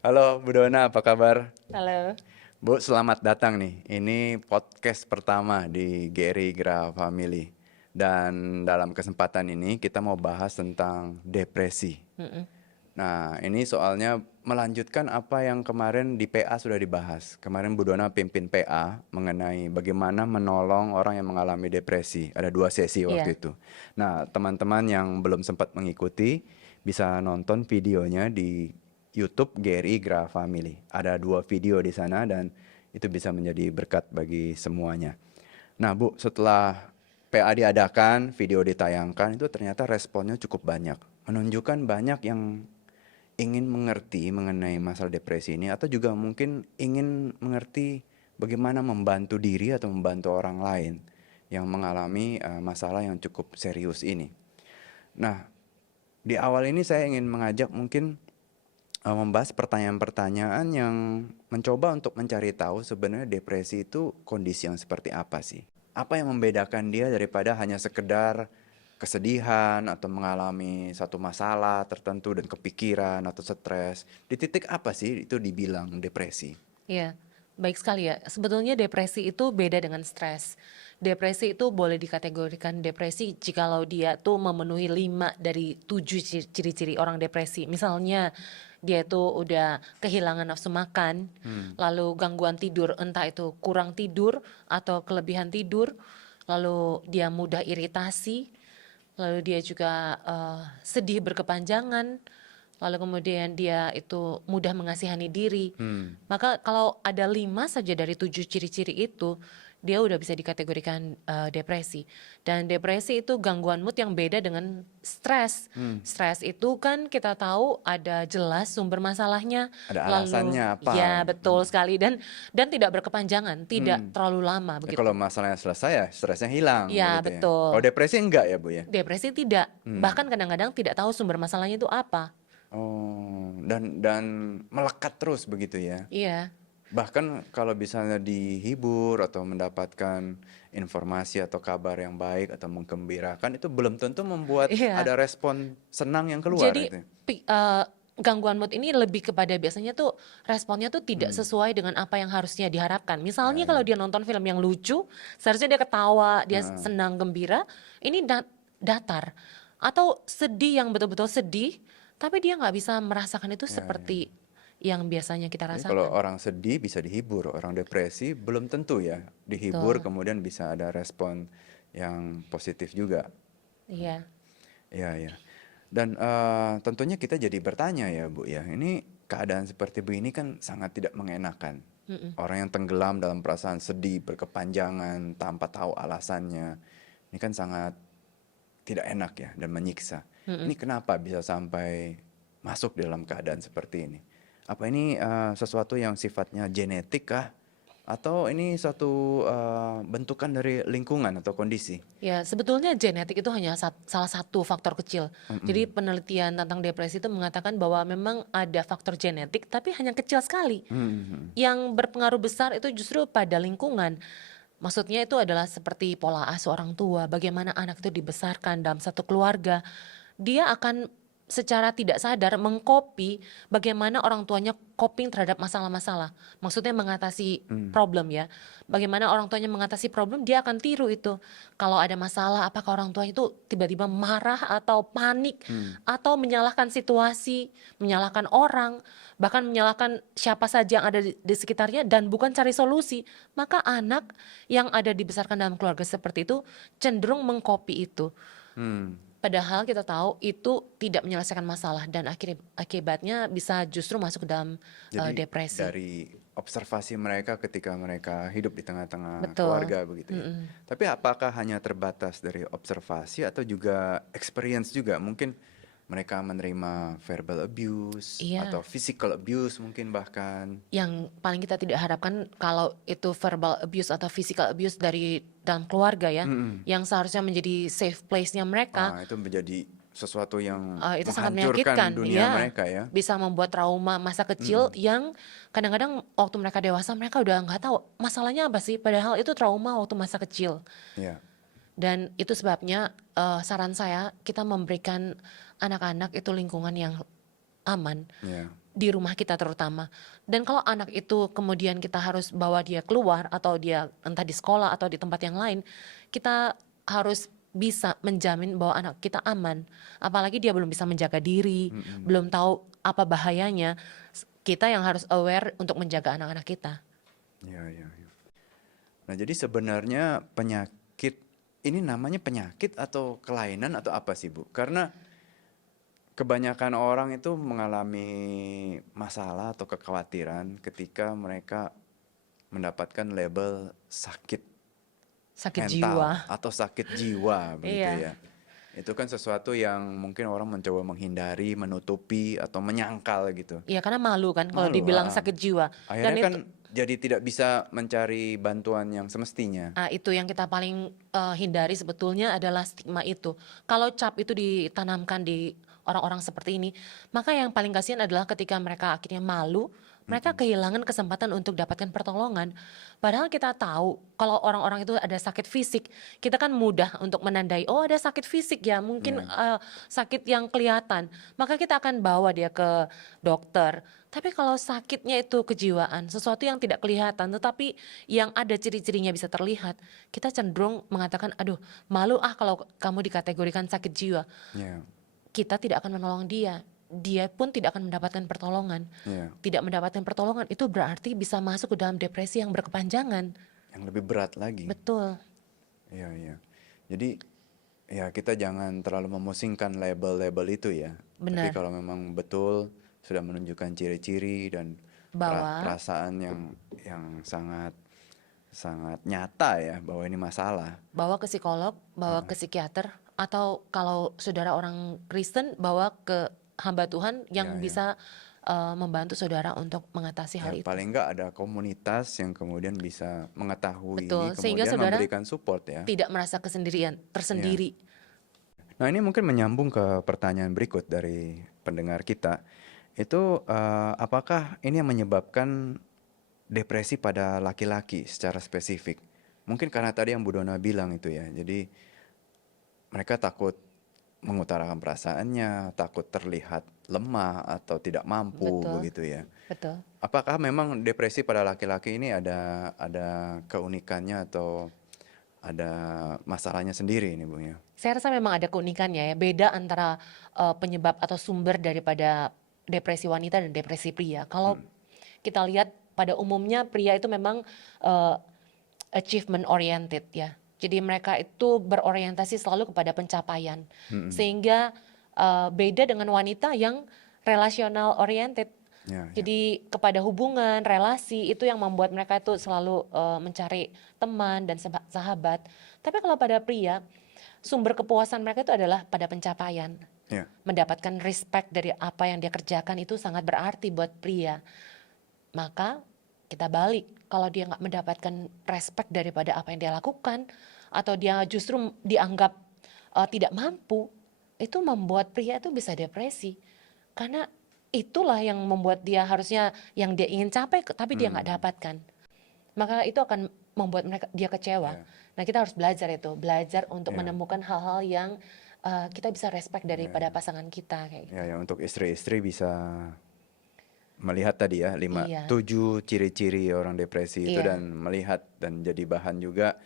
Halo Bu Dona, apa kabar? Halo. Bu, selamat datang nih. Ini podcast pertama di Geri Gra Family. Dan dalam kesempatan ini kita mau bahas tentang depresi. Mm-mm. Nah, ini soalnya melanjutkan apa yang kemarin di PA sudah dibahas. Kemarin Bu Dona pimpin PA mengenai bagaimana menolong orang yang mengalami depresi. Ada 2 sesi waktu Iya. itu. Nah, teman-teman yang belum sempat mengikuti bisa nonton videonya di YouTube GRI Gra Family. Ada 2 video di sana dan itu bisa menjadi berkat bagi semuanya. Nah Bu, setelah PA diadakan, video ditayangkan, itu ternyata responnya cukup banyak. Menunjukkan banyak yang ingin mengerti mengenai masalah depresi ini atau juga mungkin ingin mengerti bagaimana membantu diri atau membantu orang lain yang mengalami masalah yang cukup serius ini. Nah, di awal ini saya ingin mengajak mungkin membahas pertanyaan-pertanyaan yang mencoba untuk mencari tahu sebenarnya depresi itu kondisi yang seperti apa sih? Apa yang membedakan dia daripada hanya sekedar kesedihan atau mengalami satu masalah tertentu dan kepikiran atau stres? Di titik apa sih itu dibilang depresi? Iya. Baik sekali ya. Sebetulnya depresi itu beda dengan stres. Depresi itu boleh dikategorikan depresi jikalau dia tuh memenuhi 5 dari 7 ciri-ciri orang depresi. Misalnya dia itu udah kehilangan nafsu makan, lalu gangguan tidur, entah itu kurang tidur atau kelebihan tidur, lalu dia mudah iritasi, lalu dia juga sedih berkepanjangan, lalu kemudian dia itu mudah mengasihani diri. Maka kalau ada 5 saja dari 7 ciri-ciri itu, dia udah bisa dikategorikan depresi. Dan depresi itu gangguan mood yang beda dengan stres. Stres itu kan kita tahu ada jelas sumber masalahnya, Ada alasannya lalu apa? ya betul sekali, dan tidak berkepanjangan, tidak terlalu lama Kalau begitu. masalahnya selesai ya stresnya hilang Ya begitu ya. Kalau betul. depresi enggak ya Bu ya? Depresi tidak, bahkan kadang-kadang tidak tahu sumber masalahnya itu apa. Oh, dan melekat terus begitu ya. Iya, Bahkan kalau misalnya dihibur atau mendapatkan informasi atau kabar yang baik atau menggembirakan itu belum tentu membuat iya. ada respon senang yang keluar Jadi itu. gangguan mood ini lebih kepada biasanya tuh responnya tuh tidak sesuai dengan apa yang harusnya diharapkan. Ya, Misalnya kalau ya. dia nonton film yang lucu, seharusnya dia ketawa, dia Heeh. senang, gembira, ini datar. Atau sedih yang betul-betul sedih, tapi dia nggak bisa merasakan itu Ya, ya. seperti yang biasanya kita Jadi kalau rasakan. orang sedih bisa dihibur, orang depresi belum tentu ya dihibur Betul, kemudian bisa ada respon yang positif juga. iya. Iya, ya. Dan tentunya kita jadi bertanya ya Bu ya, ini keadaan seperti begini kan sangat tidak mengenakan. Mm-mm. Orang yang tenggelam dalam perasaan sedih berkepanjangan tanpa tahu alasannya, ini kan sangat tidak enak ya dan menyiksa. Ini Mm-mm. kenapa bisa sampai masuk dalam keadaan seperti ini? Apa ini sesuatu yang sifatnya genetik kah? Atau ini suatu bentukan dari lingkungan atau kondisi? Ya, sebetulnya genetik itu hanya salah satu faktor kecil. Jadi Mm-mm. penelitian tentang depresi itu mengatakan bahwa memang ada faktor genetik, tapi hanya kecil sekali. Hmm. Yang berpengaruh besar itu justru pada lingkungan. Maksudnya itu adalah seperti pola asuh orang tua, bagaimana anak itu dibesarkan dalam satu keluarga. Dia akan secara tidak sadar mengcopy bagaimana orang tuanya coping terhadap masalah-masalah. Maksudnya mengatasi problem ya. Bagaimana orang tuanya mengatasi problem, dia akan tiru itu. Kalau ada masalah, apakah orang tua itu tiba-tiba marah atau panik atau menyalahkan situasi, menyalahkan orang, bahkan menyalahkan siapa saja yang ada di sekitarnya dan bukan cari solusi. Maka anak yang ada dibesarkan dalam keluarga seperti itu cenderung mengcopy itu. Hmm. Padahal kita tahu itu tidak menyelesaikan masalah dan akibatnya bisa justru masuk ke dalam Jadi depresi. dari observasi mereka ketika mereka hidup di tengah-tengah Betul. keluarga begitu ya. Mm-mm. Tapi apakah hanya terbatas dari observasi atau juga experience juga? Mungkin mereka menerima verbal abuse atau Iya, physical abuse mungkin bahkan. yang paling kita tidak harapkan kalau itu verbal abuse atau physical abuse dari dalam keluarga ya, Mm-mm. yang seharusnya menjadi safe place-nya mereka, Itu menjadi sesuatu yang itu sangat menghancurkan menyakitkan, dunia ya. mereka ya. Bisa membuat trauma masa kecil Mm-mm. yang kadang-kadang waktu mereka dewasa mereka udah nggak tahu masalahnya apa sih, padahal itu trauma waktu masa kecil. Ya. Dan itu sebabnya saran saya kita memberikan anak-anak itu lingkungan yang aman. Ya. di rumah kita terutama. Dan kalau anak itu kemudian kita harus bawa dia keluar atau dia entah di sekolah atau di tempat yang lain, kita harus bisa menjamin bahwa anak kita aman. Apalagi dia belum bisa menjaga diri, belum tahu apa bahayanya. Kita yang harus aware untuk menjaga anak-anak kita. Ya, ya, ya. Nah, jadi sebenarnya penyakit ini namanya penyakit atau kelainan atau apa sih, Bu? Karena kebanyakan orang itu mengalami masalah atau kekhawatiran ketika mereka mendapatkan label sakit Sakit mental jiwa. atau sakit jiwa begitu Iya. ya. Itu kan sesuatu yang mungkin orang mencoba menghindari, menutupi atau menyangkal gitu. Iya, karena malu kan kalau Malu, dibilang ah. sakit jiwa. Dan Akhirnya kan itu jadi tidak bisa mencari bantuan yang semestinya. itu yang kita paling hindari sebetulnya adalah stigma itu. Kalau cap itu ditanamkan di orang-orang seperti ini, maka yang paling kasihan adalah ketika mereka akhirnya malu, mereka kehilangan kesempatan untuk dapatkan pertolongan. Padahal kita tahu kalau orang-orang itu ada sakit fisik, kita kan mudah untuk menandai, oh ada sakit fisik ya, mungkin Ya, sakit yang kelihatan. Maka kita akan bawa dia ke dokter. Tapi kalau sakitnya itu kejiwaan, sesuatu yang tidak kelihatan, tetapi yang ada ciri-cirinya bisa terlihat, kita cenderung mengatakan, aduh malu kalau kamu dikategorikan sakit jiwa. ya, Kita tidak akan menolong dia. Dia pun tidak akan mendapatkan pertolongan. ya. Tidak mendapatkan pertolongan itu berarti bisa masuk ke dalam depresi yang berkepanjangan. Yang lebih berat lagi. Betul, Iya, iya. Jadi ya kita jangan terlalu memusingkan label-label itu ya. Tapi benar. kalau memang betul sudah menunjukkan ciri-ciri dan Bahwa perasaan yang sangat sangat nyata ya bahwa ini masalah. bawa ke psikolog, bawa ke psikiater, atau kalau saudara orang Kristen, bawa ke hamba Tuhan yang Ya, ya. bisa membantu saudara untuk mengatasi hal Ya, itu. paling enggak ada komunitas yang kemudian bisa mengetahui ini, Betul, sehingga kemudian saudara memberikan support ya. tidak merasa kesendirian, Ya. tersendiri. Nah, ini mungkin menyambung ke pertanyaan berikut dari pendengar kita. Itu apakah ini yang menyebabkan depresi pada laki-laki secara spesifik? Mungkin karena tadi yang Bu Dona bilang itu ya. Jadi mereka takut mengutarakan perasaannya, takut terlihat lemah atau tidak mampu Betul, begitu ya. betul. Apakah memang depresi pada laki-laki ini ada keunikannya atau ada masalahnya sendiri ini Bu ya? Saya rasa memang ada keunikannya ya, beda antara penyebab atau sumber daripada depresi wanita dan depresi pria. Kalau kita lihat pada umumnya pria itu memang achievement oriented ya. Jadi mereka itu berorientasi selalu kepada pencapaian. Sehingga beda dengan wanita yang relational oriented. Ya, ya. Jadi kepada hubungan, relasi itu yang membuat mereka itu selalu mencari teman dan sahabat. Tapi kalau pada pria, sumber kepuasan mereka itu adalah pada pencapaian. Ya. Mendapatkan respect dari apa yang dia kerjakan itu sangat berarti buat pria. Maka kita balik, kalau dia nggak mendapatkan respect daripada apa yang dia lakukan, atau dia justru dianggap tidak mampu, itu membuat pria itu bisa depresi. Karena itulah yang membuat dia harusnya yang dia ingin capai, tapi dia nggak dapatkan. Maka itu akan membuat dia kecewa. Ya. Nah, kita harus belajar itu, belajar untuk Ya. menemukan hal-hal yang kita bisa respect daripada pasangan kita kayak gitu. Ya, untuk istri-istri bisa melihat tadi ya Iya. 7 ciri-ciri orang depresi itu Iya. dan melihat dan jadi bahan juga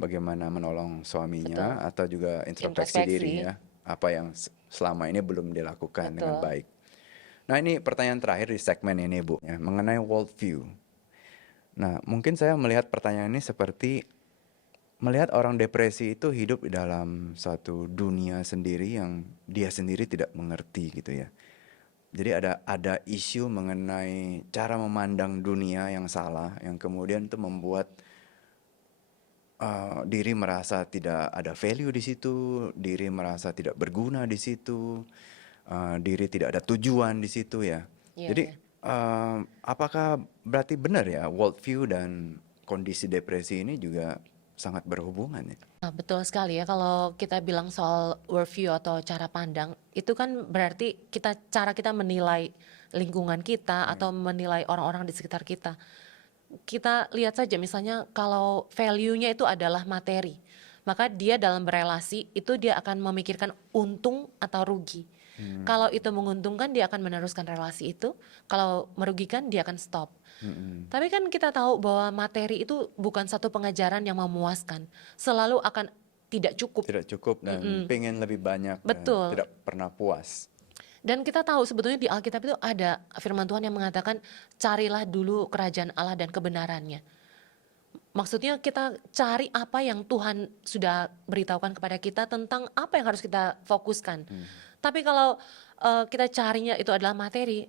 bagaimana menolong suaminya atau juga introspeksi diri ya, apa yang selama ini belum dilakukan dengan Betul. baik. Nah, ini pertanyaan terakhir di segmen ini Bu ya, mengenai worldview. Nah, mungkin saya melihat pertanyaan ini seperti melihat orang depresi itu hidup di dalam satu dunia sendiri yang dia sendiri tidak mengerti gitu ya. Jadi ada isu mengenai cara memandang dunia yang salah, yang kemudian itu membuat diri merasa tidak ada value di situ, diri merasa tidak berguna di situ, diri tidak ada tujuan di situ ya. Iya, Jadi iya. apakah berarti benar ya worldview dan kondisi depresi ini juga sangat berhubungan ya? Nah, betul sekali ya, kalau kita bilang soal worldview atau cara pandang, itu kan berarti cara kita menilai lingkungan kita atau menilai orang-orang di sekitar kita. Kita lihat saja misalnya kalau value-nya itu adalah materi, maka dia dalam berelasi itu dia akan memikirkan untung atau rugi. Kalau itu menguntungkan dia akan meneruskan relasi itu, kalau merugikan dia akan stop. Tapi kan kita tahu bahwa materi itu bukan satu pengajaran yang memuaskan, selalu akan tidak cukup. Tidak cukup dan pengen lebih banyak dan Betul. tidak pernah puas. Dan kita tahu sebetulnya di Alkitab itu ada firman Tuhan yang mengatakan carilah dulu kerajaan Allah dan kebenarannya. Maksudnya kita cari apa yang Tuhan sudah beritahukan kepada kita tentang apa yang harus kita fokuskan. Tapi kalau kita carinya itu adalah materi,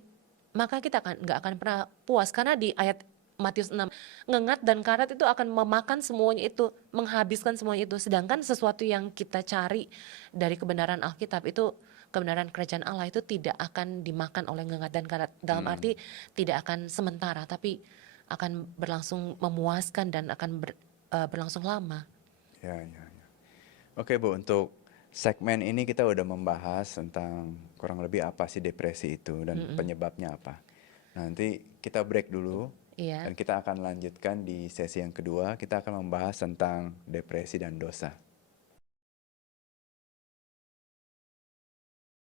maka kita nggak akan pernah puas. Karena di ayat Matius 6, ngengat dan karat itu akan memakan semuanya itu, menghabiskan semuanya itu. Sedangkan sesuatu yang kita cari dari kebenaran Alkitab itu, kebenaran kerajaan Allah itu tidak akan dimakan oleh ngengat dan karat. Dalam arti tidak akan sementara, tapi akan berlangsung memuaskan dan akan berlangsung lama. Ya, ya, ya. Oke Bu, untuk segmen ini kita udah membahas tentang kurang lebih apa sih depresi itu dan penyebabnya apa. Nanti kita break dulu Iya. dan kita akan lanjutkan di sesi yang kedua. Kita akan membahas tentang depresi dan dosa.